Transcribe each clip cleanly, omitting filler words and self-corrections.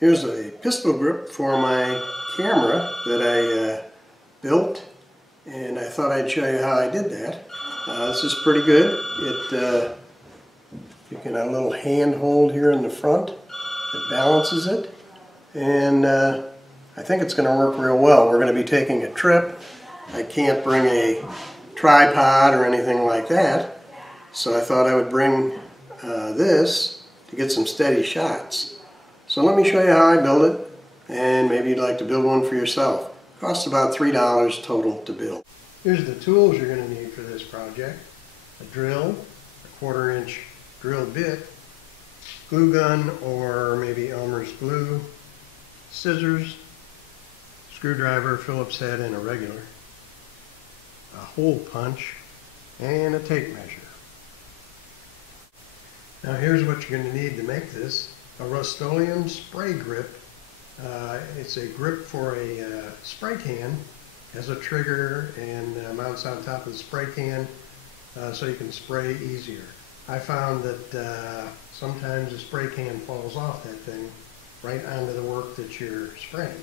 Here's a pistol grip for my camera that I built, and I thought I'd show you how I did that. This is pretty good. You can have a little hand hold here in the front that balances it, and I think it's going to work real well. We're going to be taking a trip. I can't bring a tripod or anything like that, so I thought I would bring this to get some steady shots. So let me show you how I build it, and maybe you'd like to build one for yourself. It costs about $3 total to build. Here's the tools you're going to need for this project. A drill, a 1/4 inch drill bit, glue gun or maybe Elmer's glue, scissors, screwdriver, Phillips head and a regular, a hole punch, and a tape measure. Now here's what you're going to need to make this. A Rust-Oleum spray grip. It's a grip for a spray can. Has a trigger and mounts on top of the spray can so you can spray easier. I found that sometimes the spray can falls off that thing right onto the work that you're spraying.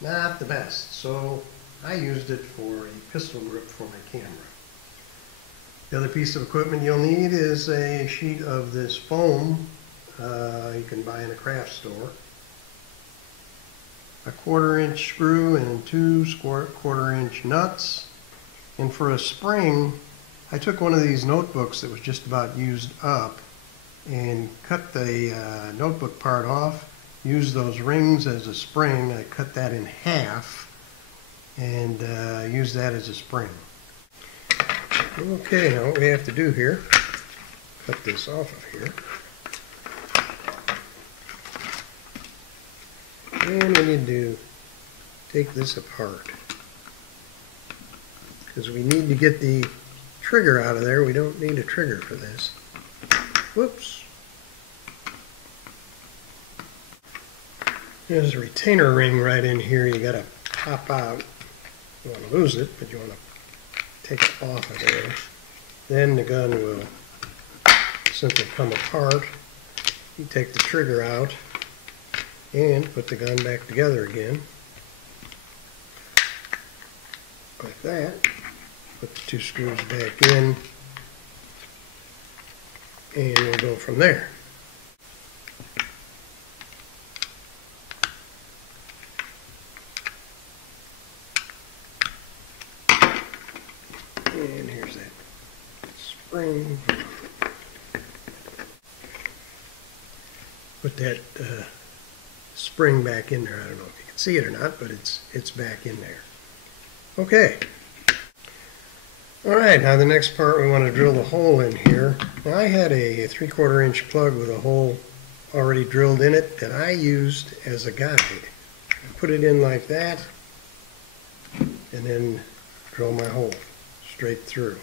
Not the best, so I used it for a pistol grip for my camera. The other piece of equipment you'll need is a sheet of this foam you can buy in a craft store, a 1/4 inch screw and 2 1/4 inch nuts, and for a spring I took one of these notebooks that was just about used up and cut the notebook part off, used those rings as a spring. I cut that in half and used that as a spring. Okay, now what we have to do here, cut this off of here. And we need to take this apart because we need to get the trigger out of there. We don't need a trigger for this. Whoops. There's a retainer ring right in here you got to pop out. You want to lose it, but you want to take it off of there. Then the gun will simply come apart. You take the trigger out and put the gun back together again, like that. Put the 2 screws back in, and we'll go from there. And here's that spring. Put that spring back in there. I don't know if you can see it or not, but it's back in there. Okay. Alright, now the next part, we want to drill the hole in here. Now I had a 3/4 inch plug with a hole already drilled in it that I used as a guide. I put it in like that and then drill my hole straight through.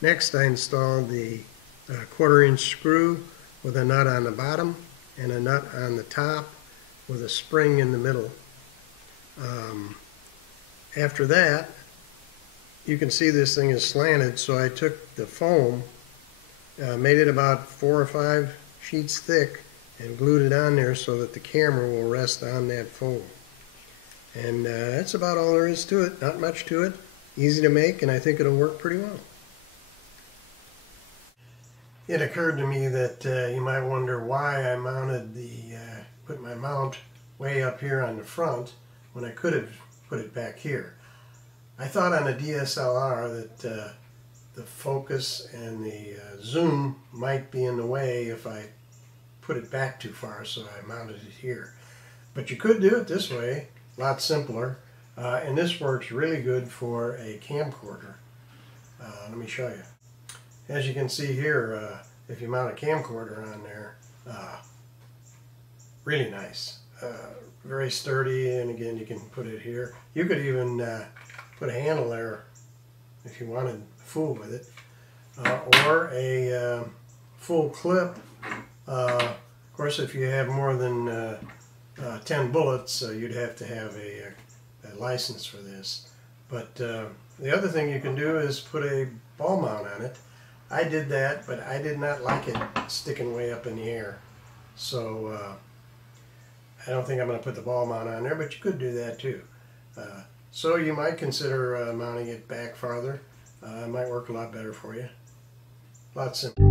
Next I installed the 1/4 inch screw with a nut on the bottom and a nut on the top with a spring in the middle. After that, you can see this thing is slanted, so I took the foam, made it about 4 or 5 sheets thick, and glued it on there so that the camera will rest on that foam. And that's about all there is to it. Not much to it. Easy to make, and I think it'll work pretty well. It occurred to me that you might wonder why I mounted put my mount way up here on the front when I could have put it back here. I thought on a DSLR that the focus and the zoom might be in the way if I put it back too far, so I mounted it here. But you could do it this way, a lot simpler, and this works really good for a camcorder. Let me show you. As you can see here, if you mount a camcorder on there, really nice. Very sturdy, and again you can put it here. You could even put a handle there if you wanted to fool with it, or a full clip. Of course, if you have more than 10 bullets, you'd have to have a license for this. But the other thing you can do is put a ball mount on it. I did that, but I did not like it sticking way up in the air. So I don't think I'm going to put the ball mount on there, but you could do that too. So you might consider mounting it back farther. It might work a lot better for you. A lot simpler.